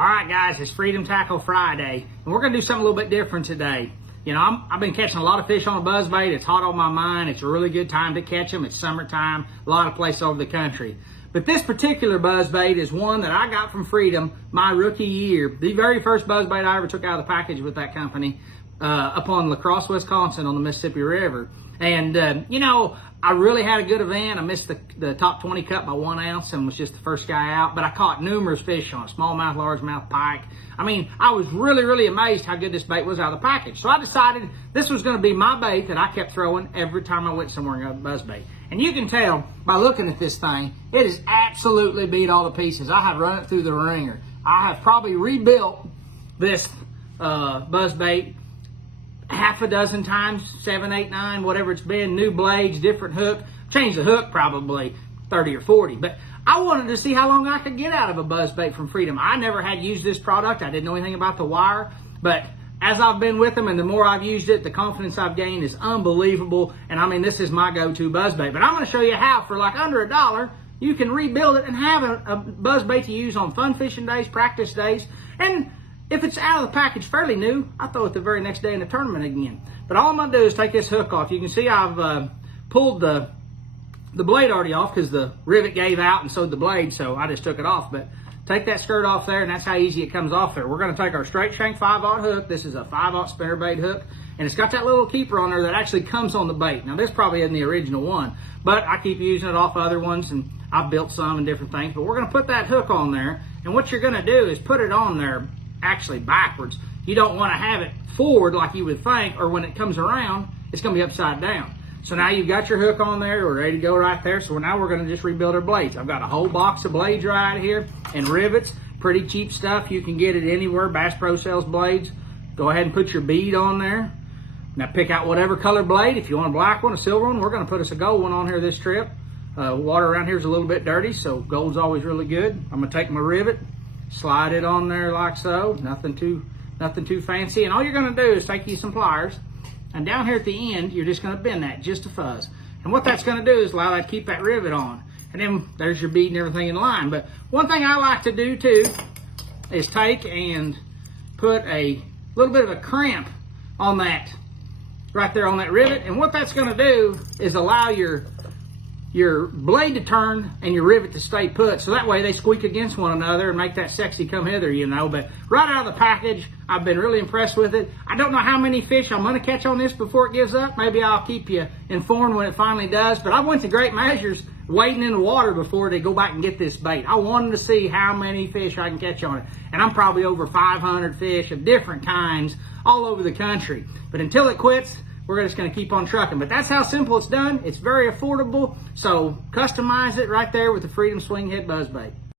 All right, guys, it's Freedom Tackle Friday, and we're going to do something a little bit different today. You know, I've been catching a lot of fish on a buzzbait. It's hot on my mind. It's a really good time to catch them. It's summertime, a lot of places over the country. But this particular buzzbait is one that I got from Freedom my rookie year. The very first buzzbait I ever took out of the package with that company up on La Crosse, Wisconsin on the Mississippi River. And, you know, I really had a good event. I missed the top 20 cut by 1 ounce and was just the first guy out. But I caught numerous fish on it, smallmouth, largemouth, pike. I mean, I was really amazed how good this bait was out of the package. So I decided this was going to be my bait that I kept throwing every time I went somewhere and got a buzzbait. And you can tell by looking at this thing, it is absolutely beat all to pieces. I have run it through the ringer. I have probably rebuilt this buzzbait half a dozen times, 7, 8, 9, whatever it's been, new blades, different hook. Changed the hook probably 30 or 40, but I wanted to see how long I could get out of a buzzbait from Freedom. I never had used this product. I didn't know anything about the wire, but as I've been with them and the more I've used it, the confidence I've gained is unbelievable. And I mean, this is my go-to buzzbait, but I'm going to show you how for like under $1, you can rebuild it and have a buzzbait to use on fun fishing days, practice days, and if it's out of the package fairly new, I throw it the very next day in the tournament again. But all I'm going to do is take this hook off. You can see I've pulled the blade already off because the rivet gave out and so did the blade, so I just took it off. But take that skirt off there, and that's how easy it comes off there. We're going to take our straight shank 5/0 hook. This is a 5/0 spinnerbait hook, and it's got that little keeper on there that actually comes on the bait. Now, this probably isn't the original one, but I keep using it off other ones, and I've built some and different things. But we're going to put that hook on there, and what you're going to do is put it on there actually backwards. You don't want to have it forward like you would think, or when it comes around, it's going to be upside down. So now you've got your hook on there. We're ready to go right there. So now we're going to just rebuild our blades. I've got a whole box of blades right here and rivets. Pretty cheap stuff. You can get it anywhere. Bass Pro sells blades. Go ahead and put your bead on there. Now pick out whatever color blade. If you want a black one, a silver one, we're going to put us a gold one on here this trip. Water around here is a little bit dirty, so gold's always really good. I'm going to take my rivet, slide it on there like so. Nothing too fancy. And all you're going to do is take you some pliers, and down here at the end, you're just going to bend that just a fuzz. And what that's going to do is allow that to keep that rivet on. And then there's your bead and everything in line. But one thing I like to do too is take and put a little bit of a crimp on that, right there on that rivet. And what that's going to do is allow your blade to turn and your rivet to stay put, so that way they squeak against one another and make that sexy come hither, you know. But right out of the package, I've been really impressed with it. I don't know how many fish I'm going to catch on this before it gives up. Maybe I'll keep you informed when it finally does, but I went to great measures wading in the water before they go back and get this bait. I wanted to see how many fish I can catch on it, and I'm probably over 500 fish of different kinds all over the country. But until it quits, we're just going to keep on trucking. But that's how simple it's done. It's very affordable. So customize it right there with the Freedom Swing Head Buzzbait.